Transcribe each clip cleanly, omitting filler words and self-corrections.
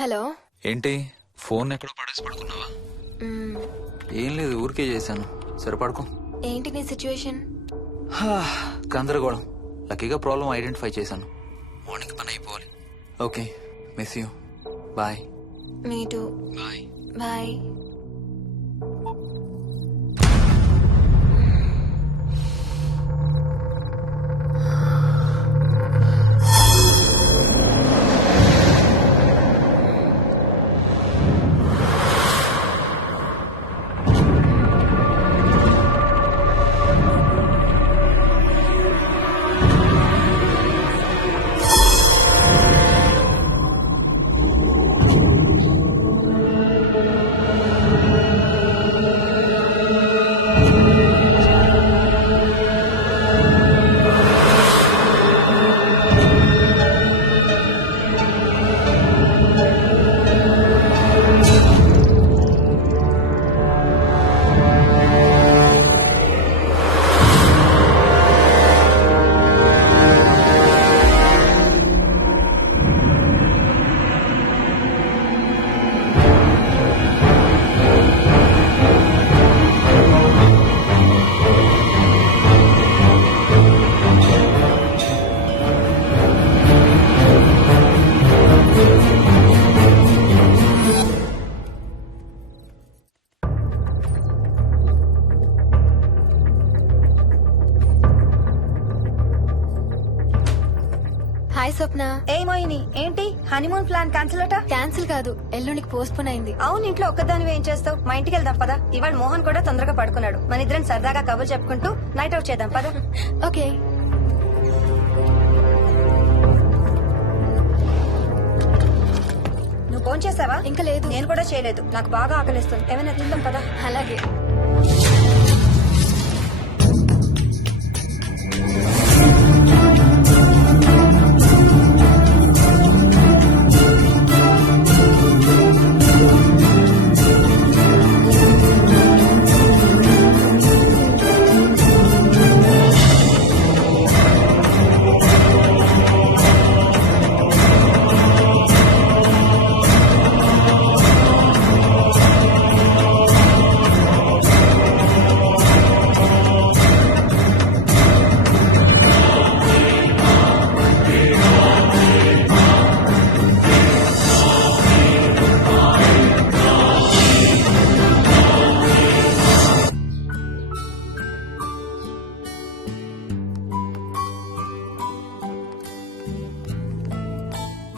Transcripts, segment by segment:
Hello. ఏంటి phone ఎక్కడో పడేసి పడుకున్నావా? ఏం లేదు, ఊరికే చేశాను. సరే పడుకో. ఏంటి నీ సిచ్యువేషన్? గందరగోళం. లక్కీగా ప్రాబ్లం ఐడెంటిఫై చేశాను. మార్నింగ్ పని అయిపోవాలి. Okay, miss you. Bye. Me too. Bye. Bye. Hi Swapna. ఏమోయిని ఏంటి హనీమూన్ ప్లాన్ క్యాన్సిల్ అట? క్యాన్సిల్ కాదు, ఎల్లుండికి పోస్ట్ పోన్ అయింది. అవును, ఇంట్లో ఒక్కదానివి ఏం చేస్తావు? మా ఇంటికి వెళ్దాం పదా. ఇవాళ మోహన్ కూడా తొందరగా పడుకున్నాడు. మన ఇద్దరం సరదాగా కబుర్లు చెప్పుకుంటూ నైట్ అవుట్ చేద్దాం పదా. ఓకే. నువ్వు ఫోన్ చేసావా? ఇంకా లేదు. నేను కూడా చేయలేదు. నాకు బాగా ఆకలిస్తుంది. ఏమైనా తిందాం పదా. అలాగే.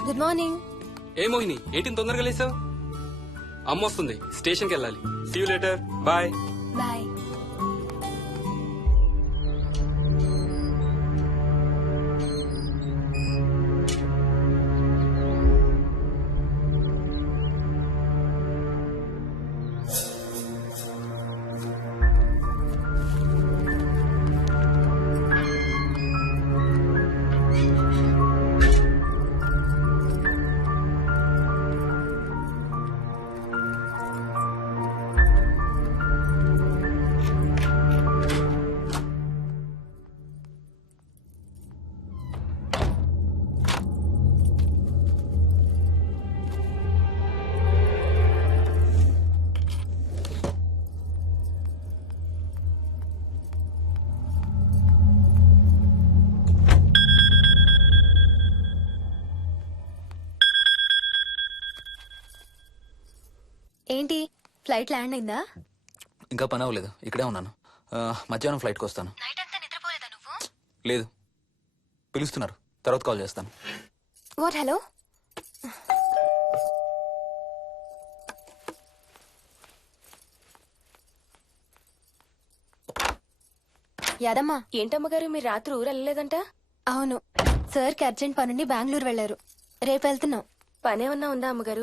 Good morning. ఏ మోహిని, ఏంటి తొందరగా లేసావు? అమ్మ వస్తుంది, స్టేషన్కి వెళ్ళాలి. See you later. Bye. Bye. ఏంటి ఫ్లైట్ ల్యాండ్ అయిందా? ఇంకా పని అవ్వలేదు, ఇక్కడే ఉన్నాను. మధ్యాహ్నం ఫ్లైట్కి వస్తాను. నైట్ అంతా నిద్రపోలేదా నువ్వు? లేదు, పిలుస్తున్నారు, తర్వాత కాల్ చేస్తాను. వాట్? హలో. యాదమ్మా. ఏంటమ్మగారు, మీరు రాత్రి ఊరు వెళ్ళలేదంట? అవును, సార్కి అర్జెంట్ పనుండి బెంగళూరు వెళ్లారు. రేపు వెళ్తున్నాం. పనేమన్నా ఉందా అమ్మగారు?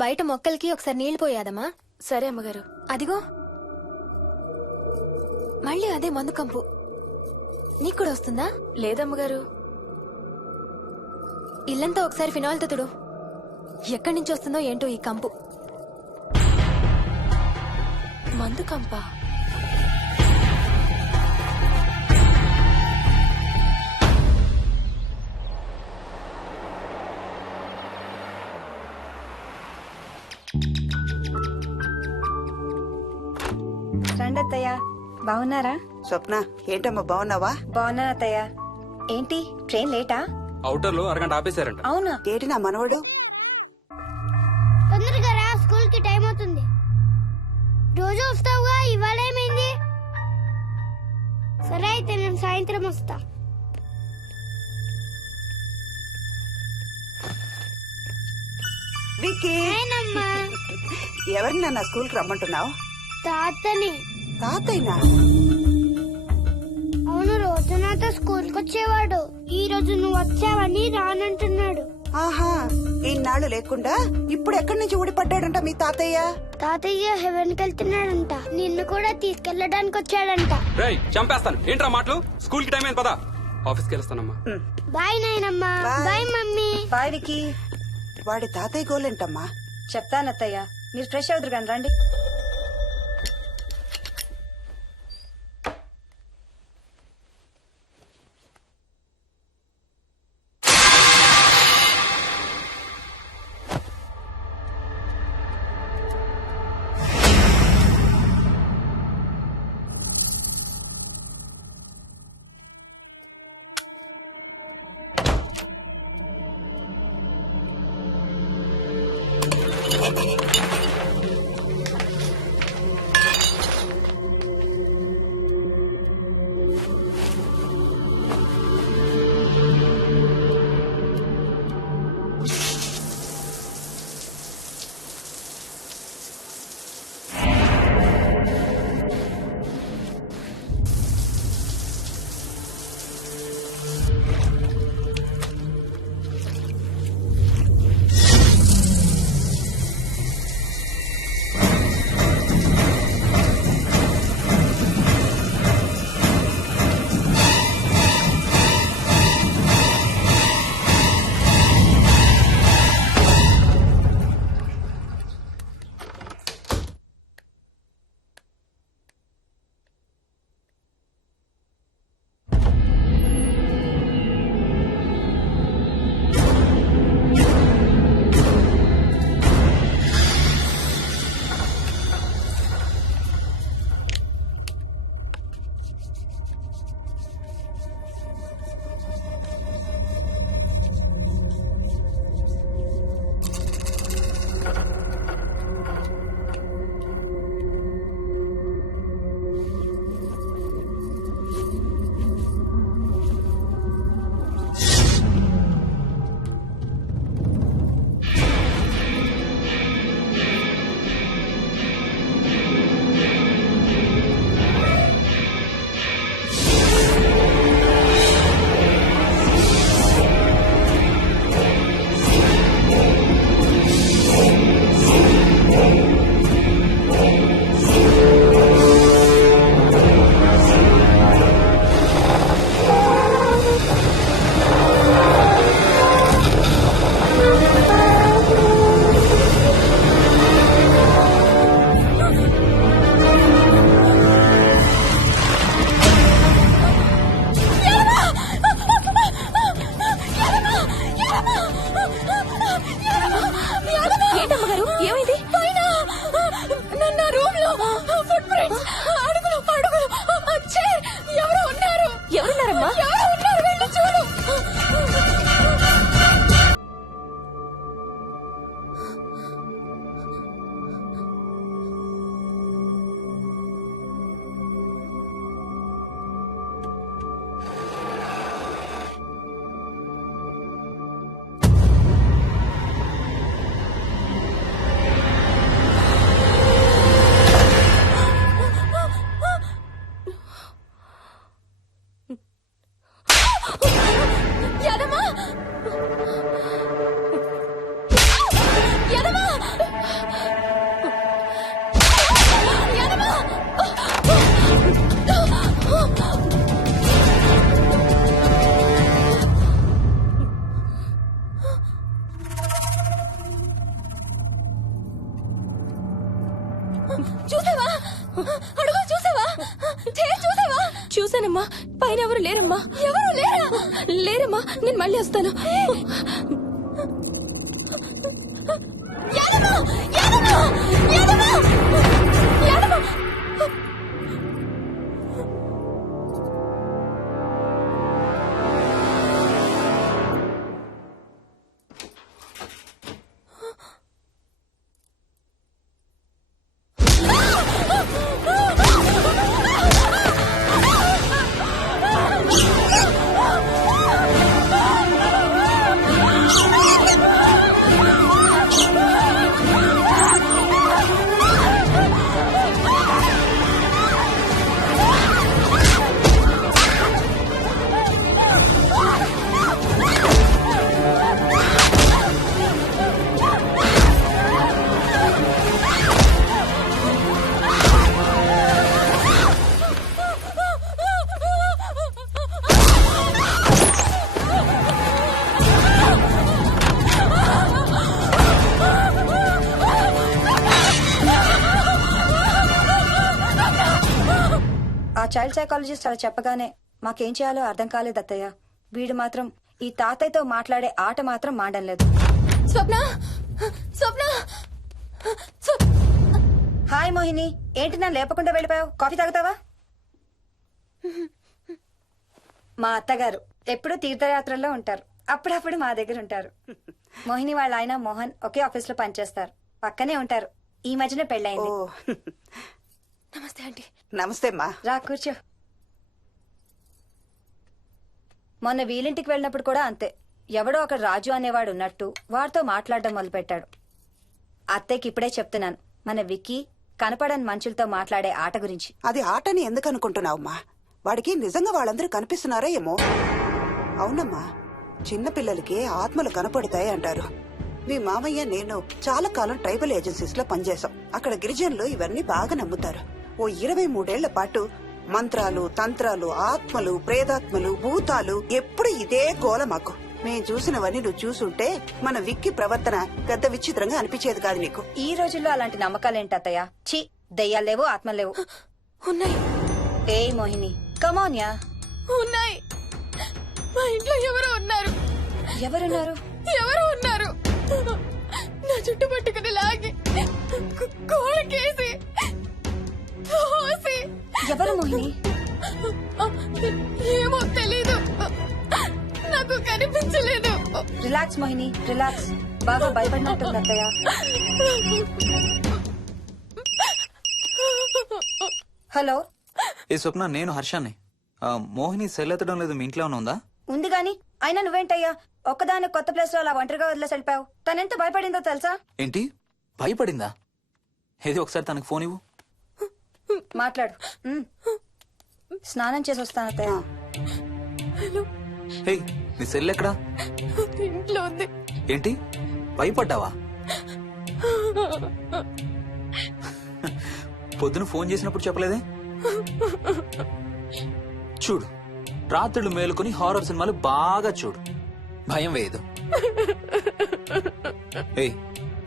బయట మొక్కలకి ఒకసారి నీళ్లు పోయాదమ్మా. సరే అమ్మగారు. అదిగో మళ్ళీ అదే మందు కంపు. నీకు కూడా వస్తుందా? లేదమ్మగారు. ఇల్లంతా ఒకసారి ఫినాయిల్తో తుడు. ఎక్కడి నుంచి వస్తుందో ఏంటో ఈ కంపు. మందు కంపా? రండి అత్తయ్య. బాగున్నారా? స్వప్న ఏంటమ్మా బాగున్నావా? బాగున్నాను అత్తయ్య. ఏంటి ట్రైన్ లేటా? అవుటర్ లో అరగంట ఆపేశారంట. అవునా? ఏంటి నా మనవడు? తొందరగా రా, స్కూల్ కి టైం అవుతుంది. రోజు వస్తావుగా, ఇవాళ ఏమైంది? సరే అయితే నేను సాయంత్రం వస్తా. విక్కీ నేనమ్మా ఎవరిని నాన్న స్కూల్ కి రమ్మంటున్నావు? తాతని. తాతయ్యనా? అవును, రోజు నాతో స్కూల్ కి వచ్చేవాడు. ఈ రోజు నువ్వు వచ్చావని రానంటున్నాడు. ఆహా, ఇన్నాళ్ళు లేకుండా ఇప్పుడు ఎక్కడి నుంచి ఊడిపడ్డాడంట మీ తాతయ్య? తాతయ్య హెవెన్ కి వెళ్తున్నాడంట. నిన్ను కూడా తీసుకెళ్లడానికి వచ్చాడంట. రేయ్ చంపేస్తాను. ఏంట్రా మాటలు? స్కూల్ కి టైం అయింది, పదా. ఆఫీస్కి వెళ్ళొస్తానమ్మా. బాయ్ నాయనమ్మా. Bye. Bye mummy. Bye Vicky. వాడి తాతయ్య గోలేంటమ్మా? చెప్తాను అత్తయ్య, మీరు ఫ్రెష్ అవుతురు కానీ రండి. ఏంటమ్మగారు ఏమైంది? ఎవరున్నారమ్మా? చూసావా? అడుగు చూసావా? చూసావా? చూసానమ్మా. పైన ఎవరు లేరమ్మా. ఎవరు లేరా? లేరమ్మా. నేను మళ్ళీ వస్తాను. యాదమ్మ! యాదమ్మ! యాదమ్మ! యాదమ్మ! చైల్డ్ సైకాలజిస్ట్ అలా చెప్పగానే మాకేం చేయాలో అర్థం కాలేదు అత్తయ్య. వీడు మాత్రం ఈ తాతయ్యతో మాట్లాడే ఆట మాత్రం మాడం లేదు. స్వప్న స్వప్న హాయ్ మోహిని, ఏంటి నన్ను లేపకుండా వెళ్ళిపోయావు? కాఫీ తాగుతావా? మా అత్తగారు ఎప్పుడూ తీర్థయాత్రల్లో ఉంటారు, అప్పుడప్పుడు మా దగ్గర ఉంటారు. మోహిని వాళ్ళ ఆయన మోహన్ ఒకే ఆఫీస్ లో పనిచేస్తారు, పక్కనే ఉంటారు. ఈ మధ్యన ఓ పెళ్ళైంది. నమస్తే ఆంటీ. నమస్తే అమ్మా. రా కూర్చో. మొన్న వీలింటికి వెళ్ళినప్పుడు కూడా అంతే. ఎవడో ఒక రాజు అనేవాడు ఉన్నట్టు వాడితో మాట్లాడడం మొదలుపెట్టాడు. అత్తయ్యకి ఇప్పుడే చెప్తున్నాను, మన విక్కీ కనపడని మనుషులతో మాట్లాడే ఆట గురించి. అది ఆటని ఎందుకు అనుకుంటున్నావమ్మా? వాడికి నిజంగా వాళ్ళందరూ కనిపిస్తున్నారా ఏమో. అవునమ్మా, చిన్నపిల్లలకి ఆత్మలు కనపడతాయి అంటారు. మీ మామయ్య నేను చాలా కాలం ట్రైబల్ ఏజెన్సీస్ లో పనిచేశాం. అక్కడ గిరిజనులు ఇవన్నీ బాగా నమ్ముతారు. ఓ 23 పాటు మంత్రాలు, తంత్రాలు, ఆత్మలు, ప్రేతాత్మలు, భూతాలు, ఎప్పుడు ఇదే గోల మాకు. మేం చూసినవన్నీ నువ్వు చూసుంటే మన విక్కి ప్రవర్తన పెద్ద విచిత్రంగా అనిపించేది కాదు నీకు. ఈ రోజుల్లో అలాంటి నమ్మకాలేంటి అత్తయ్య? ఛీ, దెయ్యాలు లేవు, ఆత్మలు లేవు. ఉన్నాయి ఏ మోహిని, కమోన్యా. ఉన్నాయి. మా ఇంట్లో ఎవరో ఉన్నారు. ఎవరున్నారు? ఎవరో ఉన్నారు. నా చుట్టు పట్టుకుని లాగి కోళ్ళకేసి తోసి. ఎవరు మోహిని? ఏమో తెలీదు, నాకు కనిపించలేదు. Relax Mohini, relax. బాగా భయపడినట్టుంది అత్తయ్య. హలో. ఏ స్వప్న, నేను హర్షాన్ని. మోహిని సెల్ ఎత్తడం లేదు, మీ ఇంట్లో ఏమైనా ఉందా? ఉంది గాని, అయినా నువ్వేంటయ్యా ఒక్కదాని కొత్త ప్లేస్ లో అలా ఒంటరిగా వదిలేసి వెళ్ళిపోయావు? తనెంత భయపడిందో తెలుసా? ఏంటి, భయపడిందా? ఏది ఒకసారి తనకు ఫోన్ ఇవ్వు. మాట్లాడు. స్నానం చేసి వస్తాను అత్తయ్య. హే, నీ సెల్ ఎక్కడా? ఇంట్లో ఉంది. ఏంటి, భయపడ్డావా? పొద్దున ఫోన్ చేసినప్పుడు చెప్పలేదే? చూడు, రాత్రులు మేలుకొని హారర్ సినిమాలు బాగా చూడు, భయం వేయదు. ఏయ్,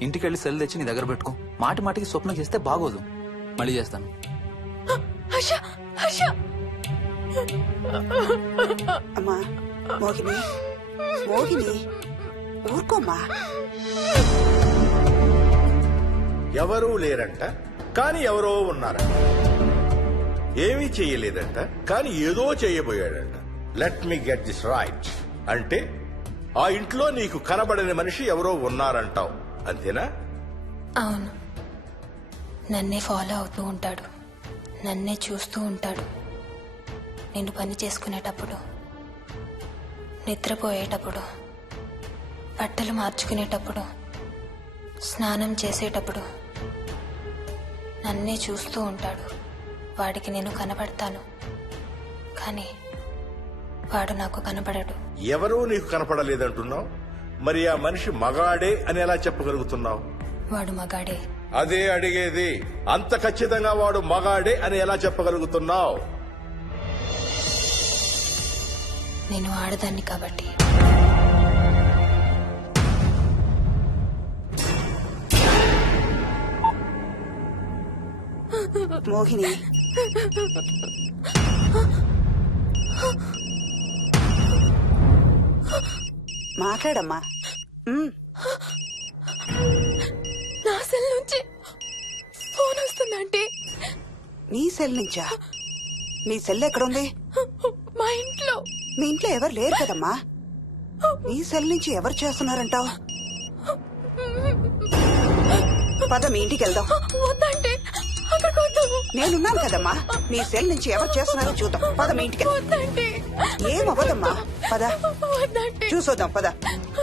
ఇంటికెళ్ళి సెల్ తెచ్చి నీ దగ్గర పెట్టుకో. మాటి మాటికి స్వప్నం చేస్తే బాగోదు. మళ్ళీ చేస్తాను. హర్ష, హర్ష. అమ్మా మోహిని, మోహిని ఊరుకోమ్మా. ఎవరూ లేరంట, కానీ ఎవరో ఉన్నారంట. ఏమీ చెయ్యలేదంట, కానీ ఏదో చేయబోయాడంట. Let me get this right. అంటే ఆ ఇంట్లో నీకు కనబడని మనిషి ఎవరో ఉన్నారంటావు, అంతేనా? అవును, నన్నే ఫాలో అవుతూ ఉంటాడు, నన్నే చూస్తూ ఉంటాడు. నేను పని చేసుకునేటప్పుడు, నిద్రపోయేటప్పుడు, బట్టలు మార్చుకునేటప్పుడు, స్నానం చేసేటప్పుడు నన్నే చూస్తూ ఉంటాడు. వాడికి నేను కనబడతాను, కానీ వాడు నాకు కనబడడు. ఎవరూ నీకు కనపడలేదంటున్నావు, మరి ఆ మనిషి మగాడే అని ఎలా చెప్పగలుగుతున్నావు? వాడు మగాడే. అదే అడిగేది, అంత ఖచ్చితంగా వాడు మగాడే అని ఎలా చెప్పగలుగుతున్నావు? నేను ఆడదాన్ని కాబట్టి. మోహిని, మాట్లాడమ్మా. నా సెల్ నుంచి ఫోన్ వస్తుందంటే. నీ సెల్ నుంచా? నీ సెల్ ఎక్కడుంది? మా ఇంట్లో. మీ ఇంట్లో ఎవరు లేరు కదమ్మా. నీ సెల్ నుంచి ఎవరు చేస్తున్నారంటావు? పద మీ ఇంటికి వెళ్దాం. వద్దంటే అక్కడికి వద్దు. నేనున్నాను కదమ్మా. నీ సెల్ నుంచి ఎవరు చేస్తున్నారో చూద్దాం. పద మీ ఇంటికి. వద్దంటే. ఏమవ్వదమ్మా, పద వద్దంటే. చూసొద్దాం, పద.